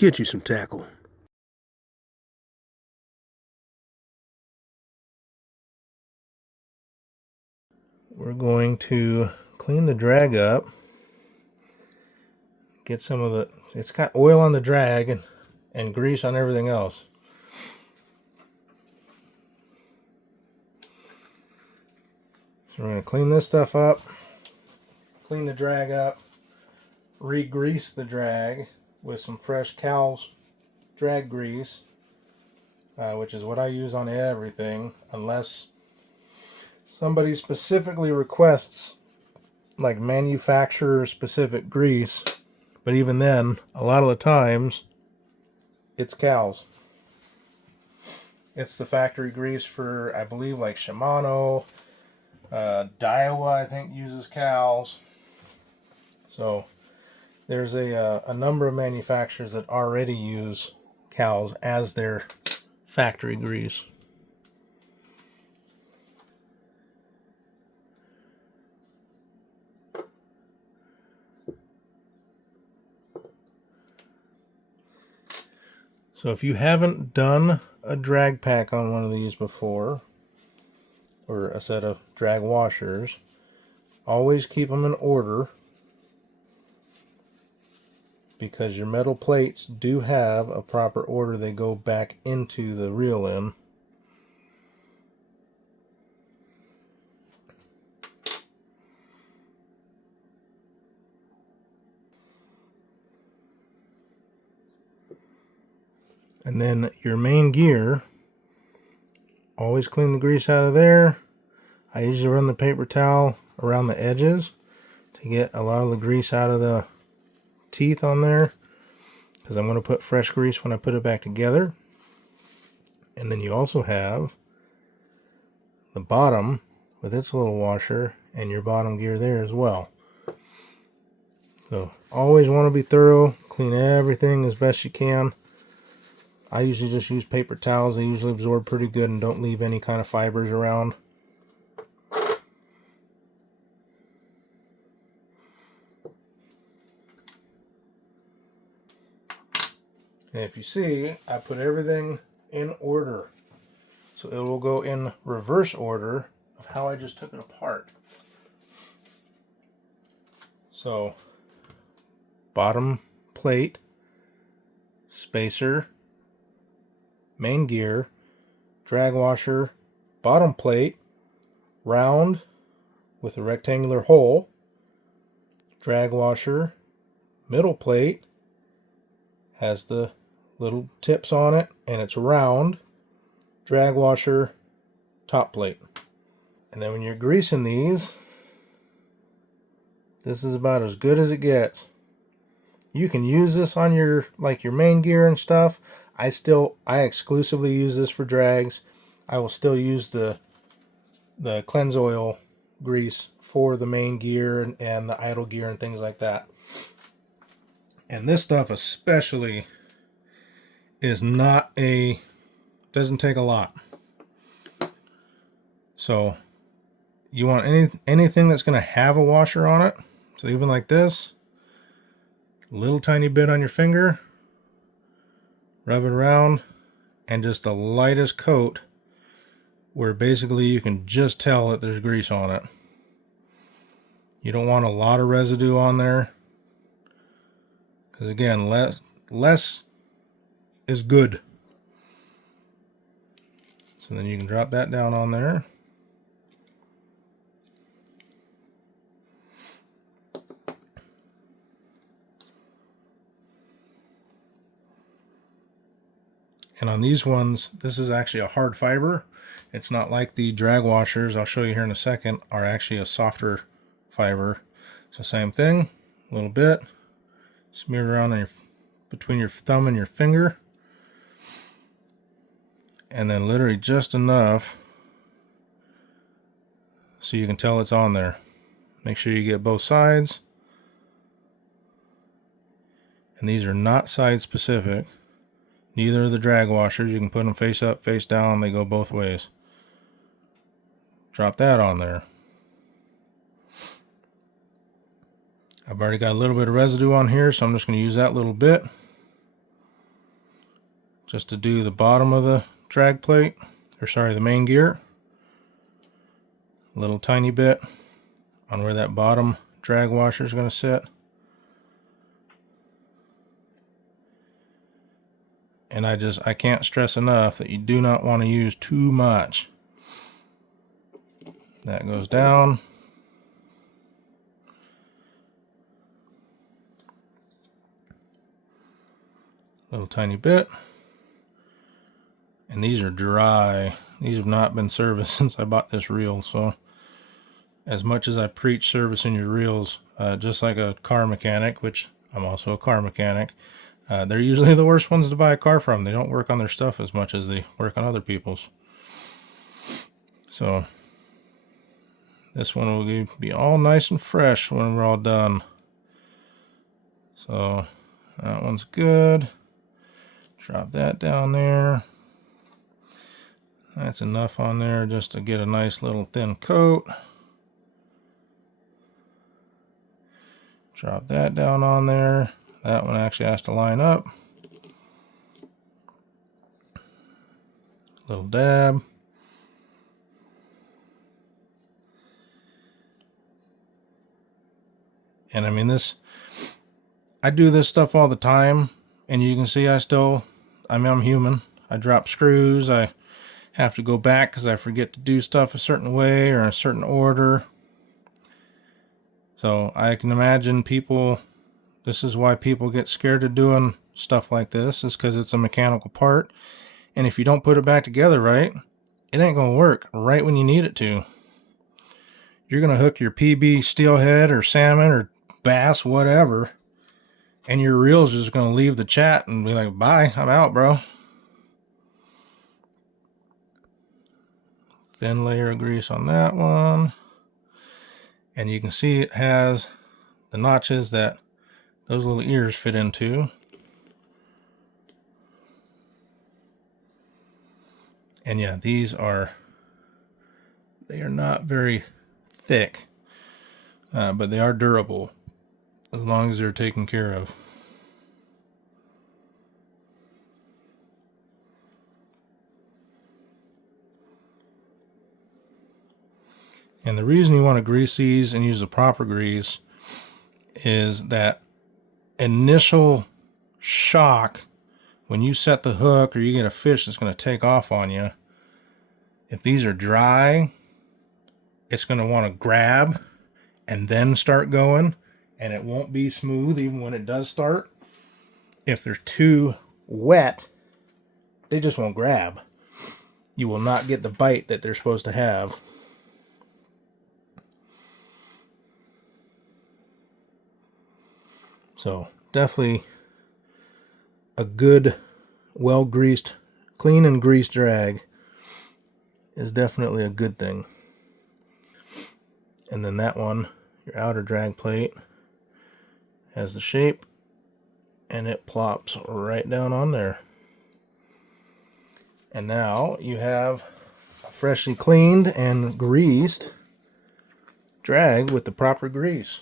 Get you some tackle. We're going to clean the drag up. Get some of the, it's got oil on the drag and grease on everything else. So we're going to clean this stuff up, clean the drag up, re-grease the drag with some fresh cow's drag grease, which is what I use on everything, unless somebody specifically requests like manufacturer specific grease. But even then, a lot of the times it's cow's. It's the factory grease for, I believe, like Shimano, Daiwa I think uses cow's. So there's a number of manufacturers that already use cow's as their factory grease. So if you haven't done a drag pack on one of these before, or a set of drag washers, always keep them in order, because your metal plates do have a proper order they go back into the reel in. And then your main gear, always clean the grease out of there. I usually run the paper towel around the edges to get a lot of the grease out of the teeth on there, because I'm going to put fresh grease when I put it back together. And then you also have the bottom with its little washer and your bottom gear there as well. So always want to be thorough, clean everything as best you can. I usually just use paper towels. They usually absorb pretty good and don't leave any kind of fibers around. And if you see, I put everything in order. So it will go in reverse order of how I just took it apart. So bottom plate, spacer, main gear, drag washer, bottom plate, round with a rectangular hole, drag washer, middle plate, has the little tips on it and it's round, drag washer, top plate. And then when you're greasing these, this is about as good as it gets. You can use this on your main gear and stuff. I exclusively use this for drags. I will still use the cleanse oil grease for the main gear and the idle gear and things like that. And this stuff especially doesn't take a lot. So you want anything that's going to have a washer on it. So even like this, little tiny bit on your finger, rub it around, and just the lightest coat where basically you can just tell that there's grease on it. You don't want a lot of residue on there, because again, less is good. So then you can drop that down on there. And on these ones, this is actually a hard fiber. It's not like the drag washers, I'll show you here in a second, are actually a softer fiber. So same thing, a little bit, smear it around on between your thumb and your finger. And then literally just enough so you can tell it's on there. Make sure you get both sides. And these are not side specific. Neither are the drag washers. You can put them face up, face down. They go both ways. Drop that on there. I've already got a little bit of residue on here, so I'm just going to use that little bit. just to do the bottom of the drag plate, or sorry, the main gear. A little tiny bit on where that bottom drag washer is going to sit. And I can't stress enough that you do not want to use too much. That goes down. Little tiny bit. And these are dry. These have not been serviced since I bought this reel. So as much as I preach servicing your reels, just like a car mechanic, which I'm also a car mechanic, they're usually the worst ones to buy a car from. They don't work on their stuff as much as they work on other people's. So this one will be all nice and fresh when we're all done. So that one's good. Drop that down there. That's enough on there just to get a nice little thin coat. Drop that down on there. That one actually has to line up. Little dab. And I mean I do this stuff all the time, and you can see I'm human. I drop screws, I have to go back because I forget to do stuff a certain way or in a certain order. So I can imagine this is why people get scared of doing stuff like this, is because it's a mechanical part. And if you don't put it back together right, it ain't going to work right when you need it to. You're going to hook your PB steelhead or salmon or bass, whatever, and your reel's just going to leave the chat and be like, bye, I'm out, bro. Thin layer of grease on that one. And you can see it has the notches that those little ears fit into. And yeah, they are not very thick, but they are durable as long as they're taken care of. And the reason you want to grease these and use the proper grease is that initial shock when you set the hook or you get a fish that's going to take off on you. If these are dry, it's going to want to grab and then start going, and it won't be smooth even when it does start. If they're too wet, they just won't grab. You will not get the bite that they're supposed to have. So definitely a good, well-greased, clean and greased drag is definitely a good thing. And then that one, your outer drag plate, has the shape, and it plops right down on there. And now you have a freshly cleaned and greased drag with the proper grease.